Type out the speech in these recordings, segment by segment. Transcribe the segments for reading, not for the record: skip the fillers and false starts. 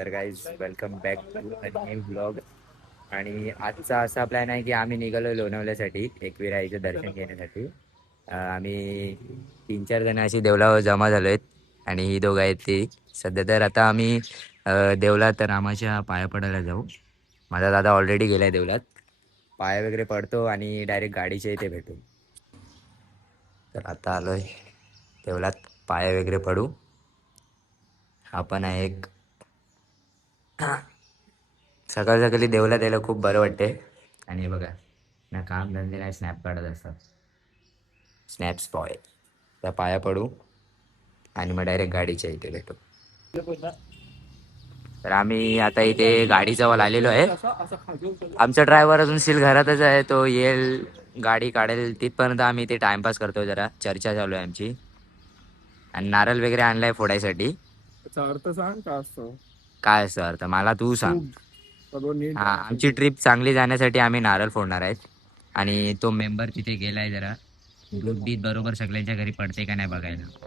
तर guys welcome back to a new blog. आणि आजचा असा प्लॅन आहे की आम्ही निघालो लोणावल्यासाठी एकविराईचं दर्शन घेण्यासाठी. आम्ही 3-4 जण अशी देवळावर जमा झालो आहेत आणि ही दोघं आहेत ती. सध्या तर आता आम्ही देवळात रामाच्या पाया पडायला जाऊ. माझा दादा ऑलरेडी गेलाय देवळात. पाया वगैरे पडतो आणि डायरेक्ट गाडीच्या इथे भेटू. तर आता आलोय देवळात, पाया वगैरे पडू. हा पण आहे एक सकाळ सकाळी देवळात यायला खूप बरं वाटते. आणि हे बघा ना, काम धंदे नाही, स्नॅप काढत असतात. Snaps boy. त्या पाया पडू आणि मग डायरेक्ट गाडीच्या इथे भेटू. तर आम्ही आता इथे गाडी जवळ आलेलो आहे. आमचा ड्रायव्हर अजून स्टील घरातच आहे, तो येईल गाडी काढेल तिथपर्यंत आम्ही इथे टाइमपास करतोय. जरा चर्चा चालू आहे आमची. आणि नारळ वगैरे आणलाय फोडायसाठी. त्याचा अर्थ सांग का असतो. काय असं अर्थ मला तू सांग. सर्व नीट हा, आमची ट्रिप चांगली जाण्यासाठी आम्ही नारळ फोडणार आहेत. आणि तो मेंबर तिथे गेलाय, जरा दूध बीत बरोबर सगळ्यांच्या घरी पडते का नाही बघायला.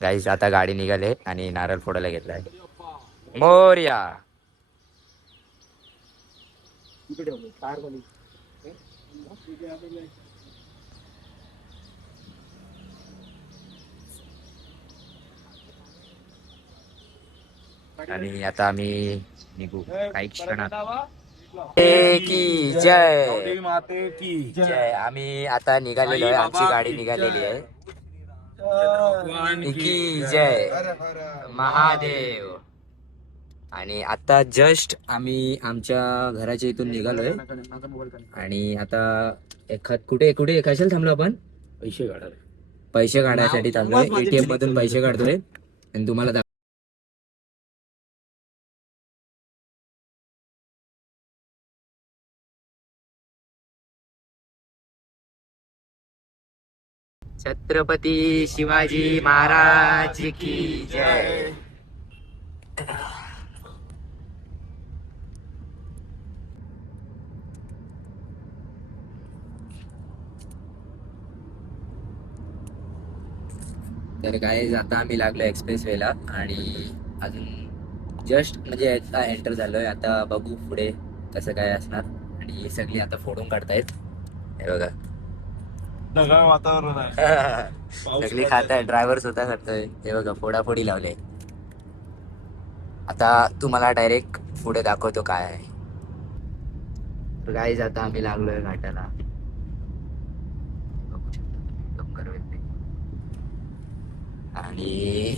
गाईस आता गाडी निघाले आणि नारळ फोडायला घेतलाय. मोरया. आणि आता आम्ही निघू काही क्षणात. की जय माते की जय. आम्ही आता निघालेलो आहे, आमची गाडी निघालेली आहे. की जय महादेव. आणि आता जस्ट आम्ही आमच्या घराच्या इथून निघालोय. आणि आता कुठे कुठे कशाला थांबलो आपण? पैसे काढायसाठी थांबलोय. ATM मधून पैसे काढतोय आणि तुम्हाला छत्रपती शिवाजी महाराज की जय. तर काय, आता आम्ही लागलो एक्सप्रेस वेला आणि अजून जस्ट म्हणजे एंटर झालोय. आता बघू पुढे कसं काय असणार. आणि सगळी आता फोडून काढतायत, हे बघा. ढगाळ वातावरण आहे. सगळी खात आहे, ड्रायव्हर स्वतः करतोय. हे बघा फोडाफोडी लावले. आता तुम्हाला डायरेक्ट पुढे दाखवतो काय आहे. गाईज आता आम्ही लागलोय घाटाला. बघू शकता तुम्ही डोंगर वगैरे. आणि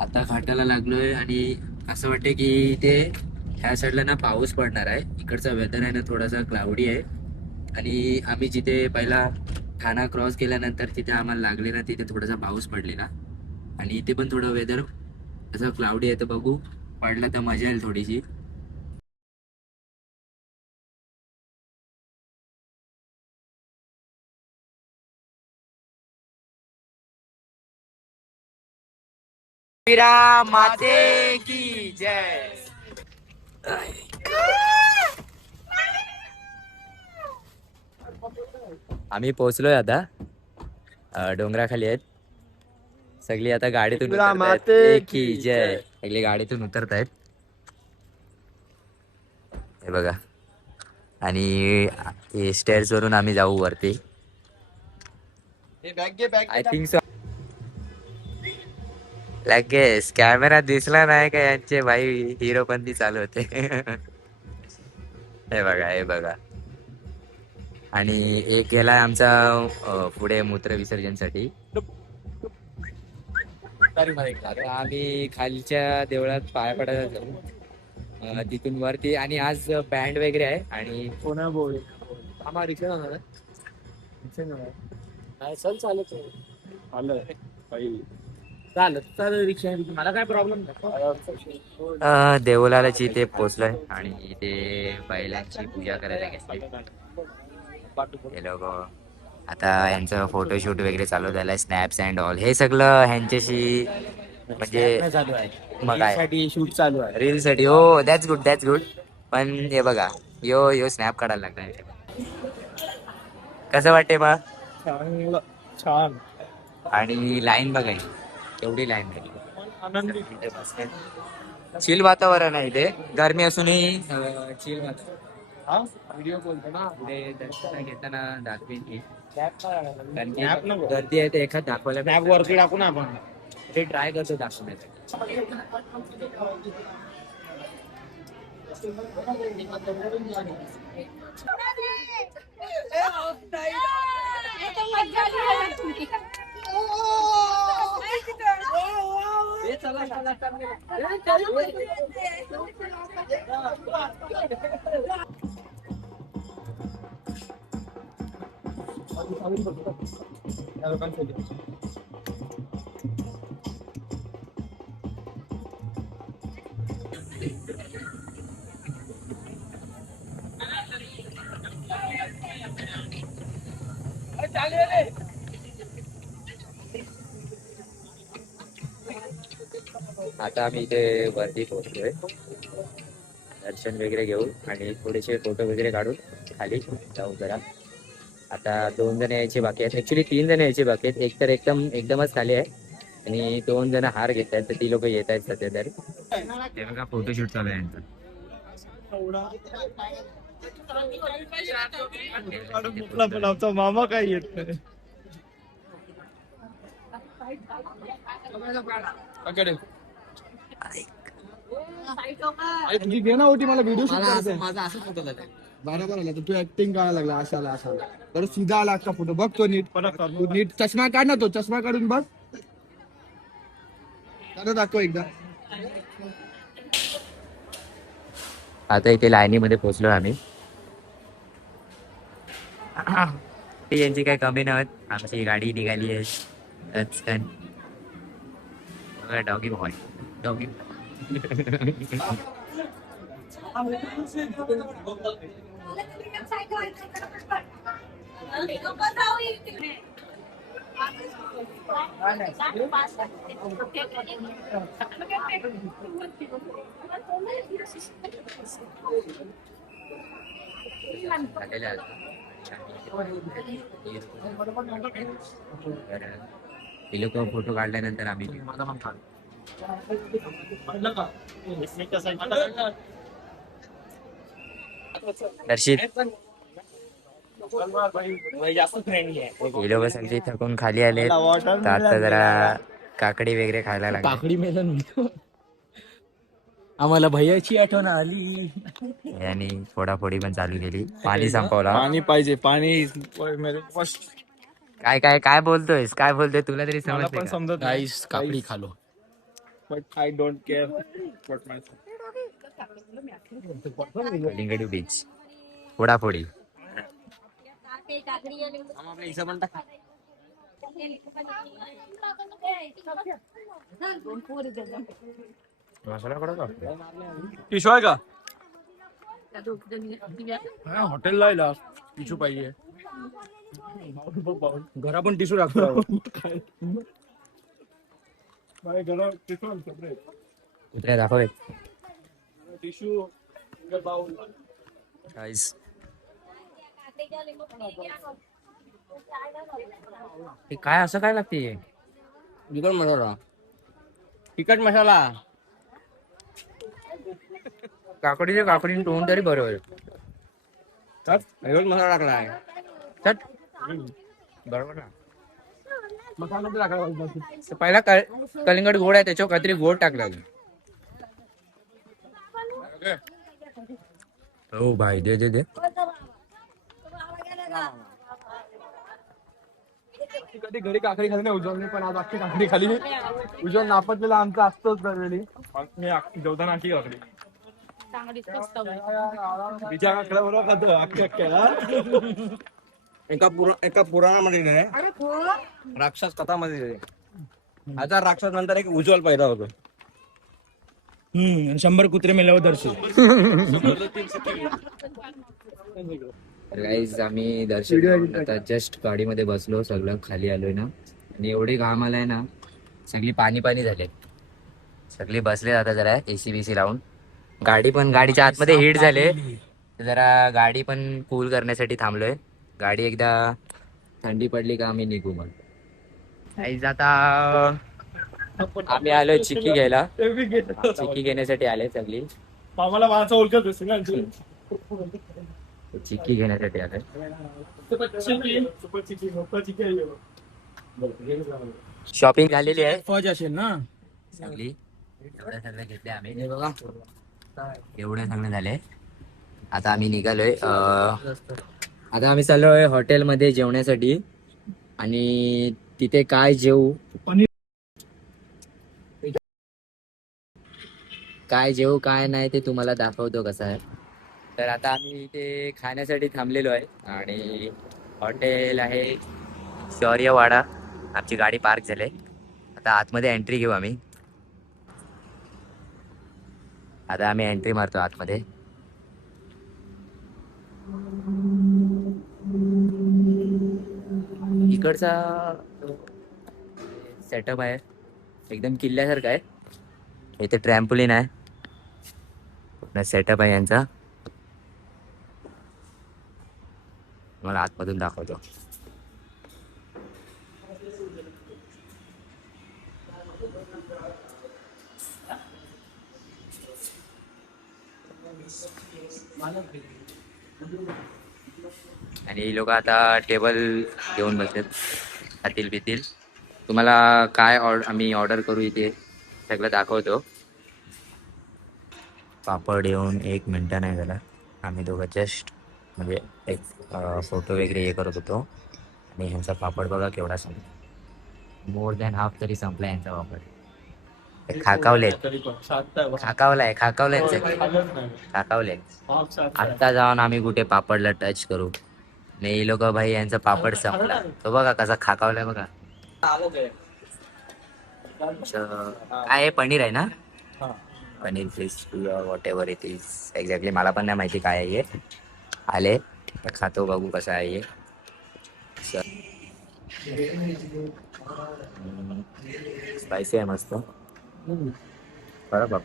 आता घाटाला लागलोय आणि असं वाटतं की इथे ह्या साईडला ना पाऊस पडणार आहे. इकडचा वेदर आहे ना थोडासा क्लाउडी आहे. आणि आम्ही जिथे पहिला ठाणा क्रॉस केल्यानंतर तिथे आम्हाला लागले ना, तिथे थोडासा पाऊस पडलेला. आणि इथे पण थोडं वेदर असं क्लाउडी आहे. तर बघू, पडला तर मजा येईल थोडीशी. माते की जय. आम्ही पोहोचलोय आता, डोंगराखाली आहेत. सगळी आता गाडीतून उतरतायत. की जय. सगळी गाडीतून उतरतायत, हे बघा. आणि स्टेअर्स वरून आम्ही जाऊ वरती. I think so. लगेच कॅमेरा दिसला नाही का यांचे भाई, हिरोपंती चालू होते. हे बघा, हे बघा. आणि एक गेलाय आमचा पुढे मूत्र विसर्जनसाठी. आता आम्ही खालच्या देवळात पाया पडायला जाऊ, तिथून वरती. आणि आज बँड वगैरे आहे. आणि कोणा बोल आम्हा रिक्षा जाणार आहे. चल चालत आलं चालत रिक्षा. मला काय प्रॉब्लेम नाही. देवलाची इथे पोहोचलोय आणि इथे बैलांची पूजा करायला घेतली हे लोक. आता यांचं फोटोशूट वगैरे चालू झालंय, स्नॅप्स अँड ऑल. हे सगळं ह्यांच्याशी म्हणजे चालू आहे. मग काय शूट चालू आहे. रील साठी. हो, दॅट्स गुड, दॅट्स गुड. पण हे बघा, यो स्नॅप काढायला लागलाय. कसं वाटते मग? चांगलं, छान. आणि लाईन बघायची, केवढी लाईन झाली. चिल वातावरण आहे इथे, गरमी असूनही चिल वातावरण. व्हिडिओ बोलतो ना. पुढे दर्शन घेताना दाखवेन की कारण की Snap नको. गर्दी आहे ते एखाद दाखवायला स्नॅप वरती टाकू ना आपण. ते ट्राय करतो दाखवण्यासाठी. आता आम्ही इथे वरती पोहोचलोय, दर्शन वगैरे घेऊ आणि थोडेसे फोटो वगैरे काढून खाली जाऊ जरा. आता 2 जण यायचे बाकी आहेत, ऍक्च्युली 3 जण यायचे बाकी आहेत. एक तर एकदमच खाली आहे आणि 2 जण हार घेत आहेत, तर ती लोक येत आहेत सध्या तरी. ते बघा फोटोशूट चालू आहे यांचं. मामा काय येत नाही. तुझी घे ना ओटी, मला व्हिडिओ शूट करायचा. माझा असं फोटो झाला बरोबर आला तर तू ऍक्टिंग करायला लागला असाला असाला. तर सीधा आला का फोटो बघ तो नीट. तू नीट चष्मा काढ ना, तो चष्मा काढून बघ. त्याला दाखव एकदा. आता इथे लाईनीमध्ये पोहोचलो आम्ही. ती यांची काही कमी नव्हत, आमची गाडी निघाली आहे. Doggy boy, doggy. हे लोक फोटो काढल्यानंतर आम्ही दर्शित हे लोक सगळे थकून खाली आले, तर आता जरा काकडी वगैरे खायला लागले. काकडी मेलन आम्हाला भैयाची आठवण आली आणि फोडाफोडी पण चालू केली. पाणी संपवला. पाणी पाहिजे, पाणी. काय काय काय बोलतोयस, काय बोलतोय तुला तरी समजतंय का? समजत गाईस काकडी खालो. But I don't care what my. कलिंगड बीच, फोडाफोडी. आपल्या हिशोबान टाक. मसाला कडक टिशू आहे का हॉटेलला आहे? टिशू पाहिजे. घरा पण टिशू लागतो. कुत्र्या दाखव टिशू गाईस. काय असं काय लागते? बिकट मसाला, तिखट मसाला. काकडीचे काकडी टोन तरी बरोबर. बिकट मसाला टाकलाय. चट बरोबर ना. मसाला टाकायला पहिला कलिंगड गोड आहे, त्याच्यावर काहीतरी गोड टाकला. हो भाई, दे दे दे. कधी घरी काकडी खाली नाही उजवली, पण आज अख्खी काकडी खाली. उजवण नापटलेला आमचा असतोच दरवेळी. मी जेवताना अख्खी काकडी तिच्या काकड्या बरोबर खातो अख्ख्या अख्ख्याला. एका पुराणामध्ये नाही, राक्षस कथामध्ये आता राक्षस नंतर एक उज्ज्वल पैदा होतो. 100 कुत्रे मेल्यावर दर्शन. गाईज आम्ही दर्शन करून आता जस्ट गाडीमध्ये बसलो, सगळं खाली आलोय ना, आणि एवढे घाम आलाय ना, सगळी पाणी पाणी झाले. सगळे बसले आता जरा एसी बीसी लावून. गाडीच्या आतमध्ये हीट झाले, जरा गाडी पण कूल करण्यासाठी थांबलोय. गाडी एकदा थंडी पडली का आम्ही निघू. मग गाईज आता आम्ही आलोय चिक्की घ्यायला. चिक्की घेण्यासाठी आले सगळी. मामाला माझा ओळखत असेल ना. चिक्की घेण्यासाठी आलोय. शॉपिंग झालेली आहे फज असेल ना. सगळी. एवढं सगळं घेतले आम्ही. हे बघा एवढे सगळे झाले. आता आम्ही निघालोय. आता आम्ही चाललोय हॉटेलमध्ये जेवण्यासाठी आणि तिथे काय जेवू काय नाही ते तुम्हाला दाखवतो कसं आहे. तर आता आम्ही इथे खाण्यासाठी थांबलेलो आहे आणि हॉटेल आहे शौर्यवाडा. आमची गाडी पार्क झाली. आता आतमध्ये एंट्री घेऊ आम्ही. आता आम्ही एंट्री मारतो आतमध्ये. इकडचा सेटअप आहे एकदम किल्ल्यासारखा आहे. इथे ट्रॅम्पोलिन आहे. पूर्ण सेटअप आहे यांचा. मला आतमधून दाखवतो. आणि ही लोक आता टेबल घेऊन बसतात. खातील पितील. तुम्हाला काय आम्ही ऑर्डर करू इथे सगळं दाखवतो. पापड येऊन 1 मिनिट नाही झाला. आम्ही दोघं जस्ट म्हणजे एक फोटो वगैरे हे करत होतो. आणि ह्यांचा पापड बघा केवढा संपला. मोर दॅन हाफ तरी संपला यांचा पापड. खाकावले खाकावलाय आत्ता जाऊन आम्ही कुठे पापडला टच करू. नाही ही लोक भाई यांचा पापड संपला. तो बघा कसा खाकावलाय बघा. काय आहे पनीर आहे ना. Paneer crispy what ever it is exactly मला पण नाही माहिती काय आहे हे. आले तर खातो बघू कसं आहे हे. स्पायसी आहे मस्त. बरं बाप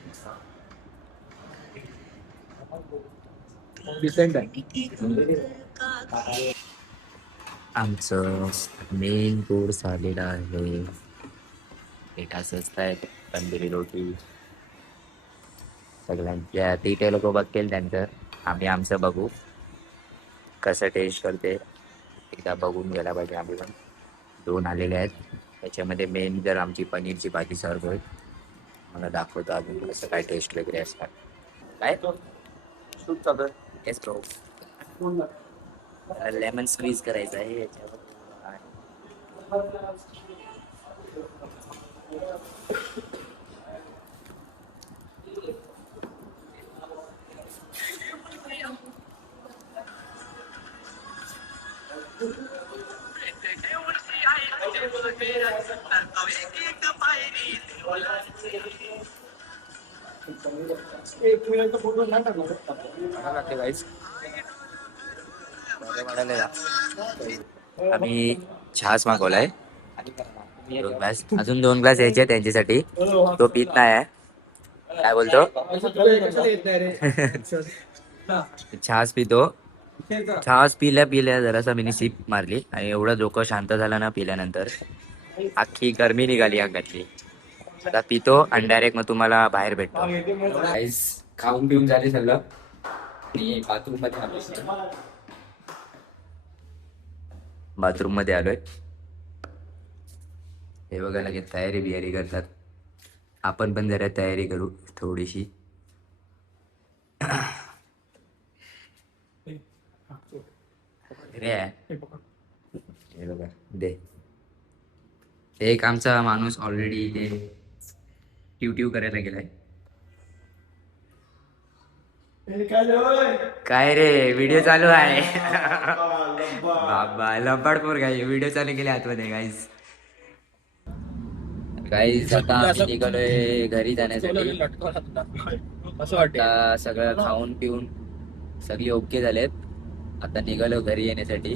डिसेंट आहे. आमचं मेन कोर्स आलेला आहे. पेठा स्वस्त आहे. तंदुरी रोटी सगळ्यांच्या ते लोक बघतील त्यांचं. आम्ही आमचं बघू कसं टेस्ट करते. एकदा बघून गेला पाहिजे. आम्ही पण 2 आलेले आहेत. त्याच्यामध्ये मेन जर आमची पनीरची भाजी सर्व होईल. मला दाखवतो अजून कसं काय टेस्ट वगैरे असणार. काय येस ब्रो. लेमन स्क्वीज करायचं आहे याच्यावर. एक मिनिट फोटो नाही टाकला. आम्ही छास मागवलाय 2 ग्लास. अजून 2 ग्लास यायचे त्यांच्यासाठी. तो पित नाही आहे. काय बोलतो. छास पितो. छास पिल्या जरासा मिनी सिप मारली आणि एवढं डोकं शांत झालं ना पिल्यानंतर. अख्खी गरमी निघाली अंगातली. आता पितो आणि डायरेक्ट मग तुम्हाला बाहेर भेटतो. गाईस खाऊन पिऊन झाले सगळं. बाथरूम मध्ये आलोय. हे बघा लगेच तयारी बियारी करतात. आपण पण जरा तयारी करू थोडीशी. हे बघा दे. एक आमचा माणूस ऑलरेडी इथे ट्यूट्यू करायला गेलाय. काय रे व्हिडिओ चालू आहे. बाबा लंबाडपूर काय व्हिडिओ चालू केले आतमध्ये गाईज. गाईज आता आम्ही निघालोय घरी जाण्यासाठी. आता सगळं खाऊन पिऊन सगळे ओके झालेत. आता निघालो घरी येण्यासाठी.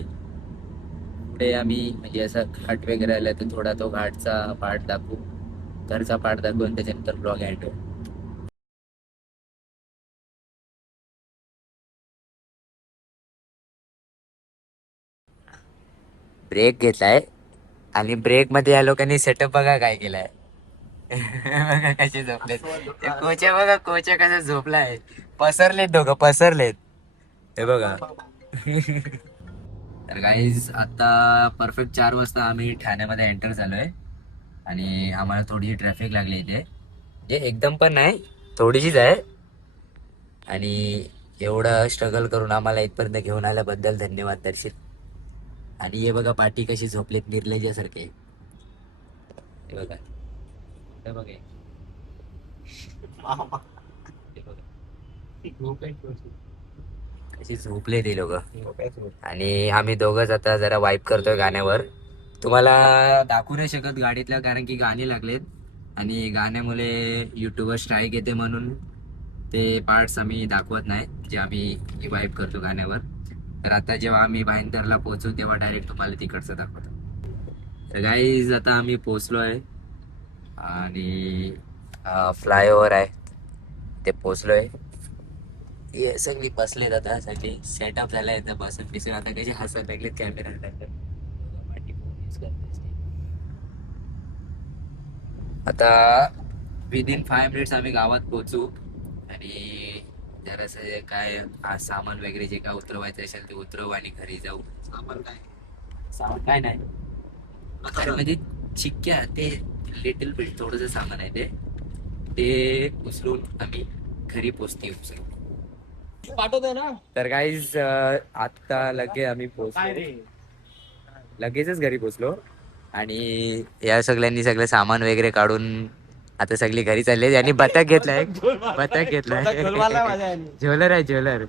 पुढे आम्ही म्हणजे असं घाट वगैरे आलं तर थोडा तो घाटचा पार्ट दाखवू. घरचा पार्ट दाखवून त्याच्यानंतर ब्लॉग एंड होईल. ब्रेक घेतलाय आणि ब्रेक मध्ये या लोकांनी सेटअप बघा काय केलाय. बघा कसे झोपलेत ते कोच्या, बघा कोच्या कसं झोपलाय. पसरलेत दोघं, पसरलेत. हे बघा. तर गाईज आता परफेक्ट 4 वाजता आम्ही ठाण्यामध्ये एंटर झालोय आणि आम्हाला थोडीशी ट्रॅफिक लागली इथे, जे एकदम पण नाही, थोडीशीच आहे. आणि एवढं स्ट्रगल करून आम्हाला इथपर्यंत घेऊन आल्याबद्दल धन्यवाद दर्शित. आणि हे बघा पाठी कशी झोपलेत निर्लज्यासारखे. हे बघा, हे बघा, हे बघा. कशी झोपले ते लोक. आणि आम्ही दोघंच आता जरा वाईप करतोय गाण्यावर. तुम्हाला दाखवू नाही शकत गाडीतल्या, कारण की गाणी लागलेत आणि गाण्यामुळे युट्यूबवर स्ट्राईक येते, म्हणून ते पार्ट्स आम्ही दाखवत नाही जे आम्ही वाईप करतो गाण्यावर. तर आता जेव्हा आम्ही भाईंदरला पोहोचू तेव्हा डायरेक्ट तुम्हाला तिकडचं दाखवतो. तर गाईज आता आम्ही पोहोचलोय आणि फ्लायओव्हर आहे ते पोहोचलोय. हे सगळी बसलेत आता, सगळी सेटअप झालाय आता बसून दिसून. आता कशी हसत लागलेत कॅमेरा. आता विदिन 5 मिनिट्स आम्ही गावात पोहोचू आणि जरासं काय सामान वगैरे जे काय उतरवायचं असेल ते उतरवू आणि घरी जाऊ. सामान काय नाही म्हणजे चिक्क्या, ते लिटिल बिट थोडंसं सामान आहे ते उचलून आम्ही घरी पोहोचते. पाठवतोय ना. तर गाईज आता आम्ही लगेचच घरी पोचलो आणि या सगळ्यांनी सगळं सामान वगैरे काढून आता सगळी घरी चालली. आणि बतक घेतलाय, बतक घेतलाय, ज्वेलर आहे ज्वेलर.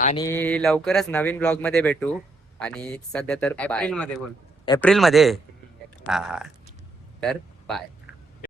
आणि लवकरच नवीन ब्लॉग मध्ये भेटू. आणि सध्या तर एप्रिल मध्ये बोल. एप्रिल मध्ये. हा, तर बाय.